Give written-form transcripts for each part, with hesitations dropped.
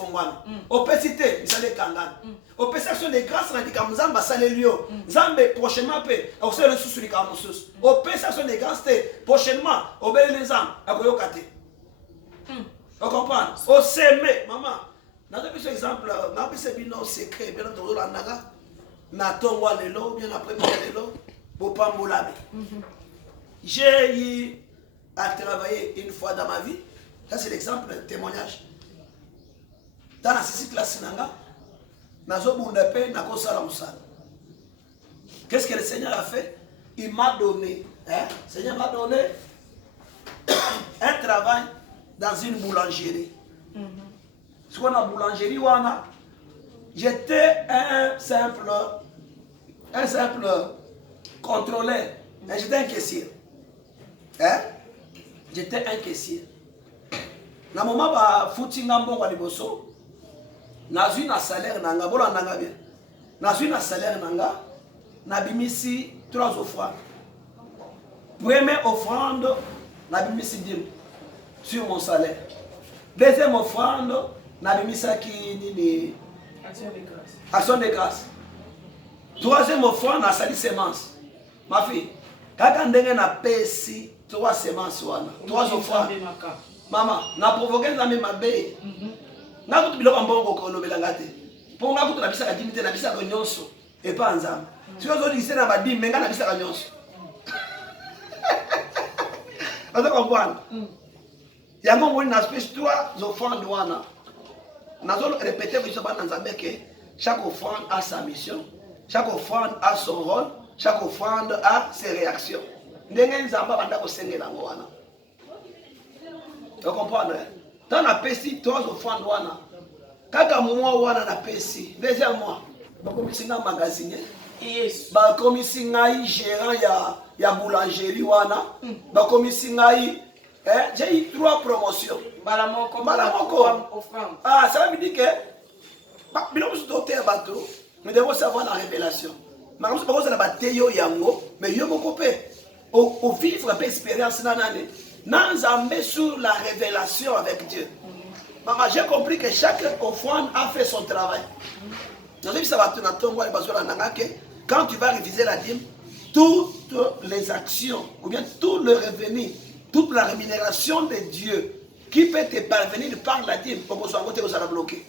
fongwana. Opesité, ça les kangana. Opesation de grâce, on dit comme Zamba salelio. Zambe prochainement paix. Au sein de sous les camoufles. Opesation de grâce, prochainement, obéir les âmes. À quoi yokaté. Vous comprenez? Au sémé, maman. Dans un exemple, dans un bino secret, bien entendu, la naga. Na tongwa lelo, bien après lelo, bopa moulabe. J'ai eu à travailler une fois dans ma vie. Ça c'est l'exemple, un témoignage. Dans la six classe nanga, nazo bundepe na kosala musala. Qu'est-ce que le Seigneur a fait? Il m'a donné, hein? Le Seigneur m'a donné un travail dans une boulangerie. Sur la boulangerie wana, j'étais un simple contrôleur. J'étais un caissier. Hein? J'étais un caissier. Na moment ba fouti ngambo kwa liboso. Nazui na salaire nanga bola nanga bien. Nazui na salaire nanga na bimisi 3 offrandes. Première offrande na bimisi 10 sur mon salaire. Deuxième offrande na bimisa ki ni action de grâce. Troisième offrande na sali semence. Ma fille, kaka ndenge na pesi 3 semences wana. 3 offrandes. Maman, na provoqué na même mabe. Na kutu biloko mbongo ko lobela ngate. Po nga kutu na bisa ka dimite na bisa ko nyonso et pas nzamba. Si vous avez dit na badi menga na bisa ka nyonso. Vous comprenez? Yango mo na space 3 offrandes wana. Nazo répéter que ça va dans que chaque offrande a sa mission, chaque offrande a son rôle, chaque offrande a ses réactions. Ndenge nzamba banda ko sengela ngo wana. Vous comprenez? Dans la pesi 3 offrandes wana. Kaka mois wana na pesi, deuxième mois, ba komisi na magazine. Yes. Ba komisi ngai gérant ya boulangerie wana. Ba komisi ngai j'ai eu 3 promotions. Malamoko. Ah, ça veut dire que nous devons savoir la révélation. Mais au vivre une expérience, nous avons sur la révélation avec Dieu. Maman, j'ai compris que chaque offrande a fait son travail. Quand tu vas réviser la dîme, toutes les actions, ou bien tout le revenu, toute la rémunération de Dieu qui peut te parvenir par la dîme, pour que tu sois bloqué.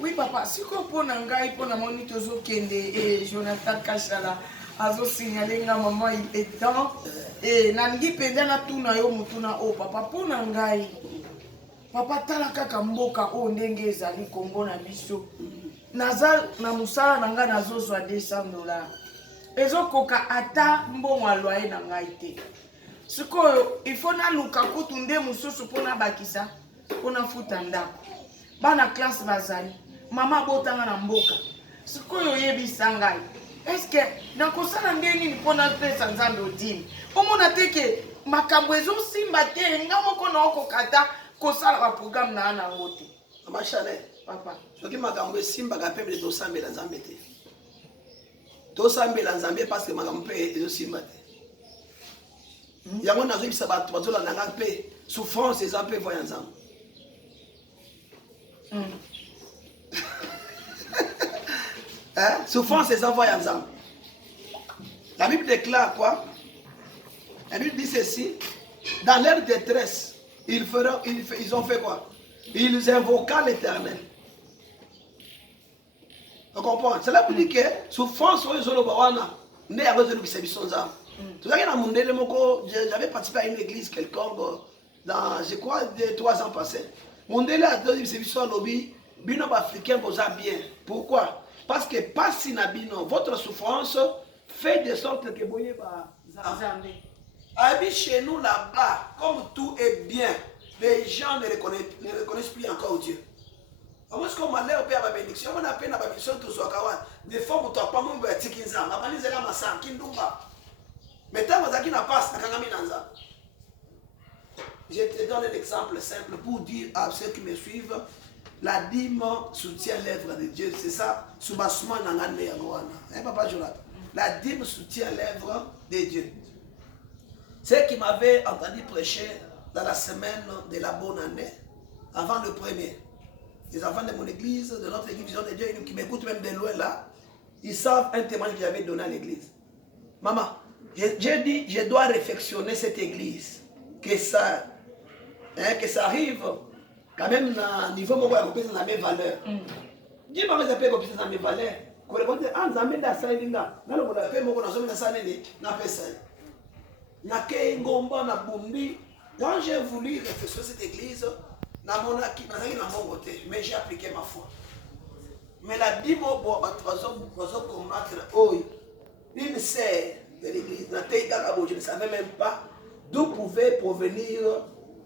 Oui, papa, si vous avez pour la monitozo kende et Jonathan Kachala, azo signaler nga maman il est temps et nangi penda na tuna yo mutuna o papa pour nangai. Papa tala kaka mboka o ndenge ezali Kongo na biso. Nazal na musala nanga nazo zwa $200. Ezo koka ata mbongo aloyer na ngai te. Sikoyo il faut na luka kutunde mususu pona bakisa pona futa ndako. Bana classe bazali. Mama botanga na mboka. Sikoyo yebisa ngai. Est-ce que na kosala ndeni pona pesa nzambe odini? Omona teke makambo ezo simba te nga moko na okokata kosala ba programme na ana ngote. Mama Chanel, papa. Soki makambo simba ka pembe to sambela nzambe te. To sambela nzambe parce que makambo pe ezo simba te. Yango nazo bisa bato bazola nanga pe souffrance eza pe voya nzambe. Souffrance eza voya nzambe. La Bible déclare quoi? La Bible dit ceci, dans leur détresse, ils ont fait quoi? Ils invoquaient l'Éternel. Vous comprenez? Cela veut dire que souffrance oyo zolo bawana ne yagozo ki sebiso nzambe. J'avais participé à une église quelconque dans, je crois, 3 ans passés. Mondele a dit c'est lobby, bino africain boza bien. Pourquoi? Parce que pas si na bino, votre souffrance fait de sorte que boye ba zambe. Habite chez nous là-bas, comme tout est bien, les gens ne reconnaissent plus encore Dieu. Parce qu'on m'a l'air au père ma bénédiction, on a peine à ma bénédiction tout ça kawan. Des fois on t'a pas mon batikinza, ma banise la massa kindumba. Mais tant que n'a pas je te donne un exemple simple pour dire à ceux qui me suivent, la dîme soutient l'œuvre de Dieu. C'est ça, soubassement n'angane yagoana. Hein, papa Jonathan? La dîme soutient l'œuvre de Dieu. Ceux qui m'avaient entendu prêcher dans la semaine de la bonne année, avant le premier, les enfants de mon église, de notre église, Vision de Dieu, qui m'écoutent même de loin là, ils savent un témoignage que j'avais donné à l'église. Maman, j'ai dit, je dois réfectionner cette église. Que ça arrive quand même à un niveau où on peut dans mes valeurs. Dis-moi que ça peut être dans mes valeurs. Quand on dit, ah, ça m'a dit ça, il y a un peu quand j'ai voulu réfléchir cette église, mais j'ai appliqué ma foi. Mais la dîme, une sœur de l'église, je ne savais même pas d'où pouvait provenir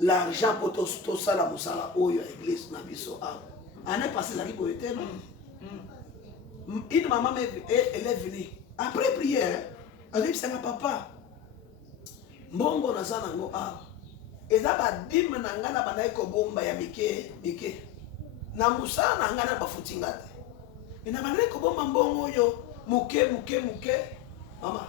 l'argent pour tout ça, la moussala, l'église, on est passé la vie pour l'été, non? Une maman, elle est venue. Après prière, elle dit, c'est ma papa. Mbongo na sana ngo eza badime na ngana banaye ko bomba ya mike na musana ngana bafutinga te ina banaye ko bomba mbongo yo muke mama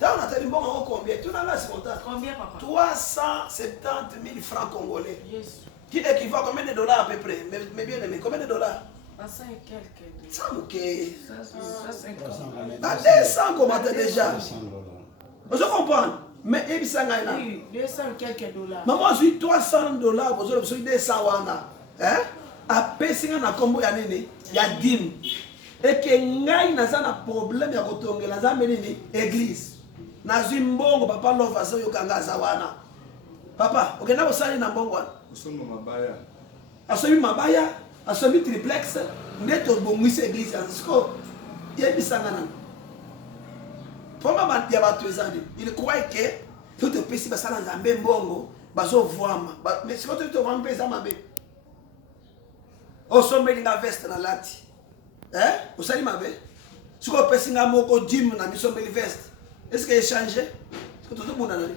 ta on a tellement mbongo combien tu n'as pas compté Combien, papa? 370 000 francs congolais. Yes. Qui équivaut à combien de dollars à peu près? Mais bien aimé, combien de dollars? 100 et quelques. Ça muke. 150. À 200 comment déjà? Vous comprenez? Mais il y a oui, 200 quelques dollars. Maman, je suis 300 dollars, je suis 200 wana. Hein? A pesinga na kombo ya nini? Ya dim. Et que ngai na za na problème ya kotongela za nini? Église. Na zimbongo papa lova zo yokanga za wana. Papa, okenda kosali na mbongo wana. Usoma mabaya. Asomi mabaya, asomi triplex, ndeto bongwisi église ya siko. Yebisanga nani? Pourquoi il croit que tout est possible ça dans un bongo, bazo voama. Mais si tu te vends pesa mabe. O sombe linga veste na lati. O sali mabe. Si ko pesinga moko gym na misombe veste. Est-ce que échanger? Est-ce que tout le monde a dit?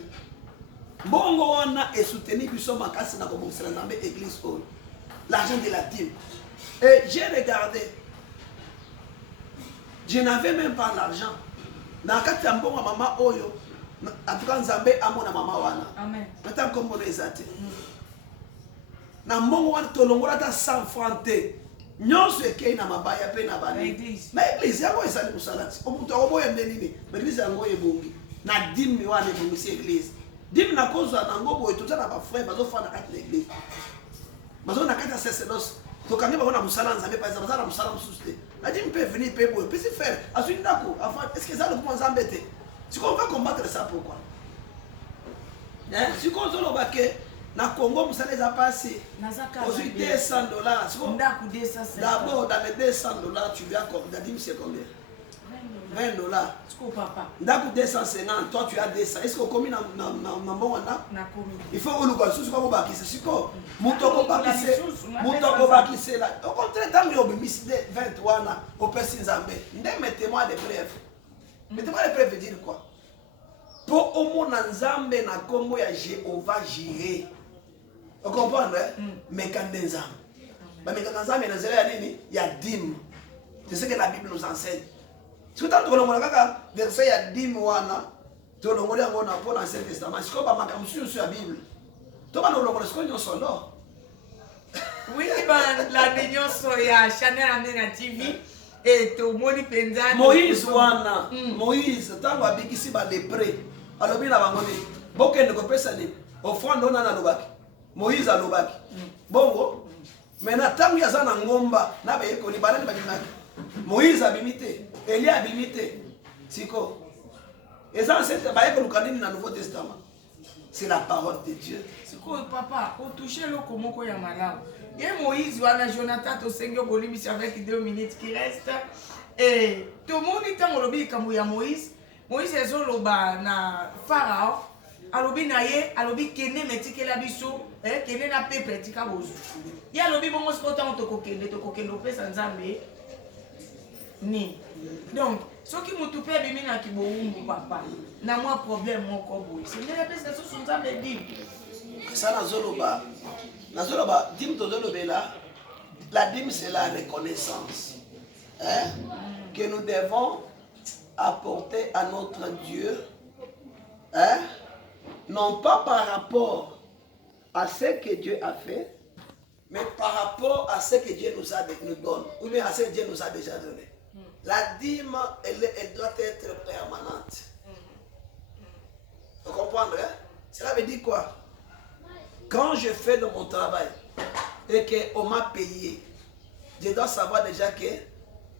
Bongo wana est soutenu biso makasi na ko bongisa na église hall. L'argent de la dîme. Et j'ai regardé. Je n'avais même pas l'argent. Na kati ya mbongo mama oyo atuka nzambe amona mama wana amen nata kombo ezate na mbongo wana tolongola ta 100 francs te nyonso ekei na mabaya pe na bani na église yango esali musalati omuntu akoboya ndenini église yango ebongi na 10 000 wana ebongisi église 10 000 na kozwa nango boye toza na bafrère bazofanda kati na église bazo na kati ya sacerdoce tokangi bango na musala nzambe pa baza na musala mosusu te nadi mpe venir mpe boye pesi faire asui ndako avant est-ce que ça le comment nzambe te si on va combattre ça pourquoi si on zoloba ke na Congo musala eza passé aujourd'hui 200 dollars d'abord dans les 200 dollars tu lui accordes dadi c'est combien 20 dollars. Ndako 250, toi tu as 200. Est-ce que commis na mbongo na? Il faut que nous sous comme bakise siko. Mutoko bakise la. Au contraire tant que obimisi 23 na au pesi nzambe. Mettez-moi des preuves. Mettez-moi des preuves veut dire quoi? Pour au monde nzambe na kombo ya Jéhovah Jireh. Vous comprenez? Mais quand nzambe. Mais quand nzambe na zela ya nini? Ya dîme. C'est ce que la Bible nous enseigne. Si vous avez un verset à 10 wana, tu as un Ancien Testament. Si vous avez sur la Bible, tu as un solo. Oui, la réunion soya, Chanel Amena TV, et tout le monde penza. Moïse wana, Moïse, tant que abikisi ba lépré, alobi na bangoni, bokende ko pesa ni, offrande ona na lobaki. Moïse a lobaki. Bongo, mais na tangu ya za na ngomba, na ba yeko ni banani ba binaki. Moïse a bimité, Élie a bimité. Siko. Et ça, c'est le Nouveau Testament. C'est la parole de Dieu. Siko, papa, au toucher le komoko ya malamu. Et Moïse, wana Jonathan, au Seigneur, Bolibis avec 2 minutes qui restent. Et tout le monde est en lobby comme Moïse. Moïse est au loba na Pharaon. Alobi na ye, alobi kene metike la biso, kene na pepe tika bozu. Ya alobi bongo skota on tokokende pesa nzambe. Ni. Donc, ce qui m'a tout fait, c'est que mon papa n'a pas de problème. C'est une répétition sur ça, mais dit. Ça, la dîme, c'est la reconnaissance que nous devons apporter à notre Dieu. Non pas par rapport à ce que Dieu a fait, mais par rapport à ce que Dieu nous donne, ou bien à ce que Dieu nous a déjà donné. La dîme, elle doit être permanente. Vous comprenez, hein? Cela veut dire quoi? Quand je fais de mon travail et qu'on m'a payé, je dois savoir déjà que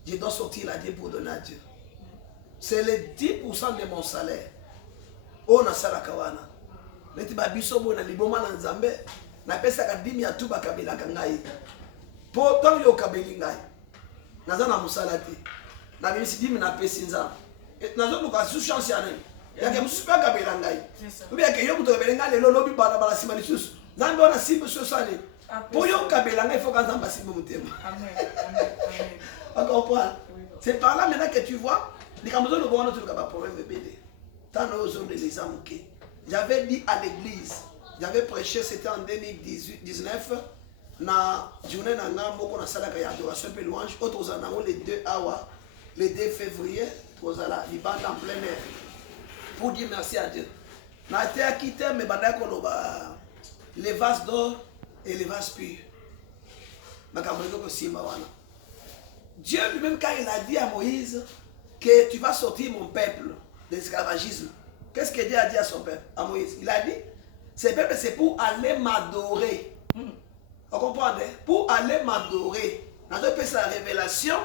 je dois sortir la dîme pour donner à Dieu. C'est les 10% de mon salaire. On a ça la kawana. Neti babiso mo na liboma na nzambe na pesa ka dimi ya tuba kabela kangai. Po tant yo kabeli ngai. Naza na musala te. Na bisi dimi na pesa nza. Nazo luka su chance ya nani. Ya ke musu pa kabela ngai. Obi ya ke yo muto kabela ngai lelo lobi bana bala sima lisusu. Nzambe ona sibo so sale. Po yo kabela ngai faut ka nzamba sibo mutema. Amen. Amen. On comprend. C'est par là maintenant que tu vois, les Camerounais ne vont pas avoir problème de BD. Tant nos hommes les amouqués. J'avais dit à l'église, j'avais prêché, c'était en 2019, na journée na ngambo na salaka ya adoration pe louange, autres en les 2 awa, le 2 février, tozala libanda en plein air. Pour dire merci à Dieu. Na été quitté mais banda koloba les vases d'or et les vases purs. Makambo ko simba wana. Dieu lui-même quand il a dit à Moïse que tu vas sortir mon peuple de l'esclavagisme. Qu'est-ce que Dieu a dit à son peuple, à Moïse? Il a dit, ce peuple c'est pour aller m'adorer. Vous comprenez? Pour aller m'adorer. Dans le pays, la révélation,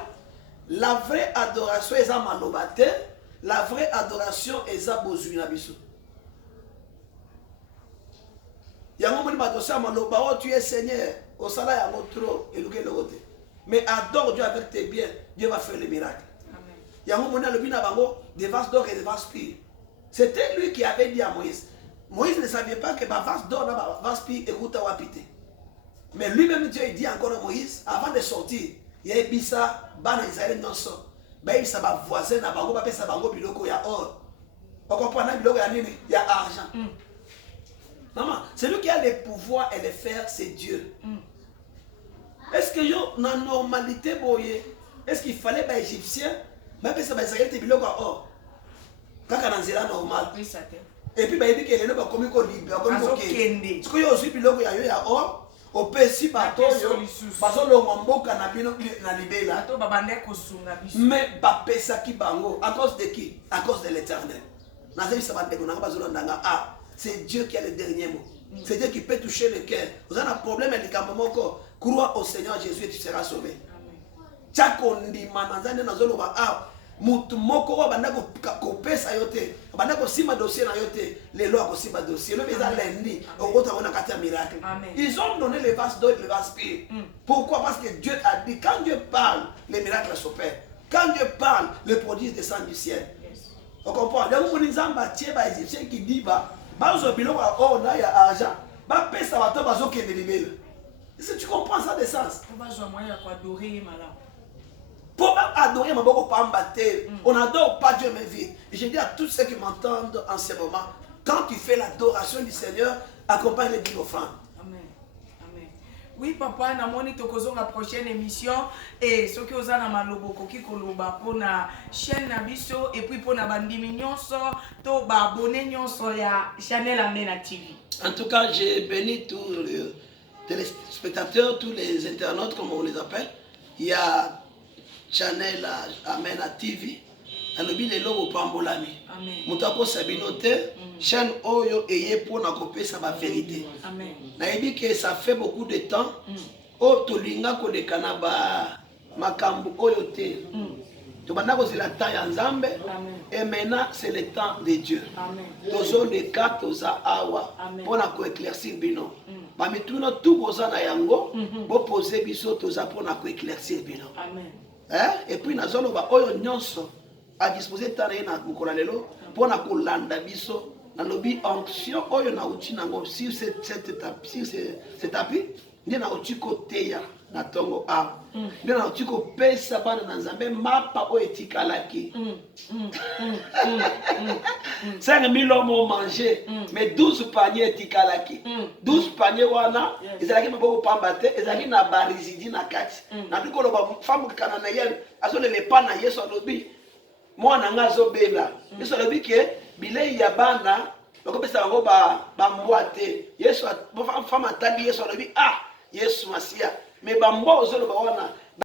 la vraie adoration est à malobate, la vraie adoration est à bozuinabiso. Il y a un moment où tu es Seigneur, au salaire à notre trop, et mais adore Dieu avec tes biens, Dieu va faire les miracles. Il y a un moment où des vases d'or et des vases purs. C'était lui qui avait dit à Moïse. Moïse ne savait pas que ma vase d'or, ma vase pire, écoute à wapité. Mais lui-même, Dieu, il dit encore à Moïse, avant de sortir, il y a Bissa, Bana Israël, non, ça. Ben, ça va voisin, na bango, ça va bango, biloko, il y a or. On comprend, il y a argent. Maman, celui qui a le pouvoir et le faire, c'est Dieu. Est-ce que yo, dans la normalité, est-ce qu'il fallait les Égyptiens, même si ça va Israël, c'est biloko, or. Quand on est normal. Et puis, il dit que les gens sont comme ils sont aussi biloko ya yo ya or. Au PC bateau bazo longo mboka na bino na libela to babande ko sunga biso mais ba pesa ki bango à cause de qui? À cause de l'Éternel. Na zebi sa bande ko na bazo ndanga ah c'est Dieu qui a le dernier mot. C'est Dieu qui peut toucher le cœur. Vous avez un problème avec kamomoko, crois au Seigneur Jésus et tu seras sauvé. Chako ndima nanzane nazolo ba ah mutu moko wa banda ko pesa yote banda ko sima dossier na yote les lois ko sima dossier le beza lundi okota ona kata miracle. Ils ont donné les vases d'or et les vases purs. Pourquoi? Parce que Dieu a dit quand Dieu parle les miracles s'opèrent. Quand Dieu parle le prodige descend du ciel. On comprend? Les gens nzamba tie ba égyptien qui dit ba bazo biloko or na ya argent ba pesa bato bazo kende libela. Est-ce que tu comprends ça de sens? On va jouer moyen pour adorer malade. Pour adorer ma boko pambaté, on n'adore pas Dieu mais vite. Et je dis à tous ceux qui m'entendent en ce moment, quand tu fais l'adoration du Seigneur, accompagne les dîmes offrandes. Amen. Amen. Oui papa, na moni tokozo la prochaine émission et ce que vous avez malobo koki koloba pour la chaîne Nabiso et puis pour la bandimi nyonso to ba abonné nyonso ya Channel Amena TV. En tout cas, j'ai béni tous les téléspectateurs, tous les internautes comme on les appelle. Il y a Channel Amena TV. Alobi lelo opambolami. Mutako sabinote chaîne oyo eye pour na kopesa ba vérité. Amen. Nayebi que ça fait beaucoup de temps o tolinga ko de kanaba makambu oyo te. To banda ko c'est la temps ya Nzambe et maintenant c'est le temps de Dieu. Amen. Tozo le cas toza awa pour na ko éclaircir bino. Ba mituna tout boza na yango bo poser biso toza pour na ko éclaircir bino. Amen. Et puis nazolo ba oyo nyonso à disposer tane na mukola lelo pour na kolanda biso na lobi onction oyo na uti nango sur cette tapis ndi na uti koteya na tongo a ndi na uti ko pesa bana na Nzambe mapa oyo etikalaki 5000 hommes ont mangé mais 12 paniers etikalaki 12 paniers wana ezalaki maboko pamba te ezalaki na barizidi na kati na bikolo ba femme kana na yel azole le pana Yesu alobi mwana nga azobela Yesu alobi ke bilei ya bana bakopesa bango ba mbwa te Yesu femme atali Yesu alobi ah Yesu Masia. Mais bambo ozoloba wana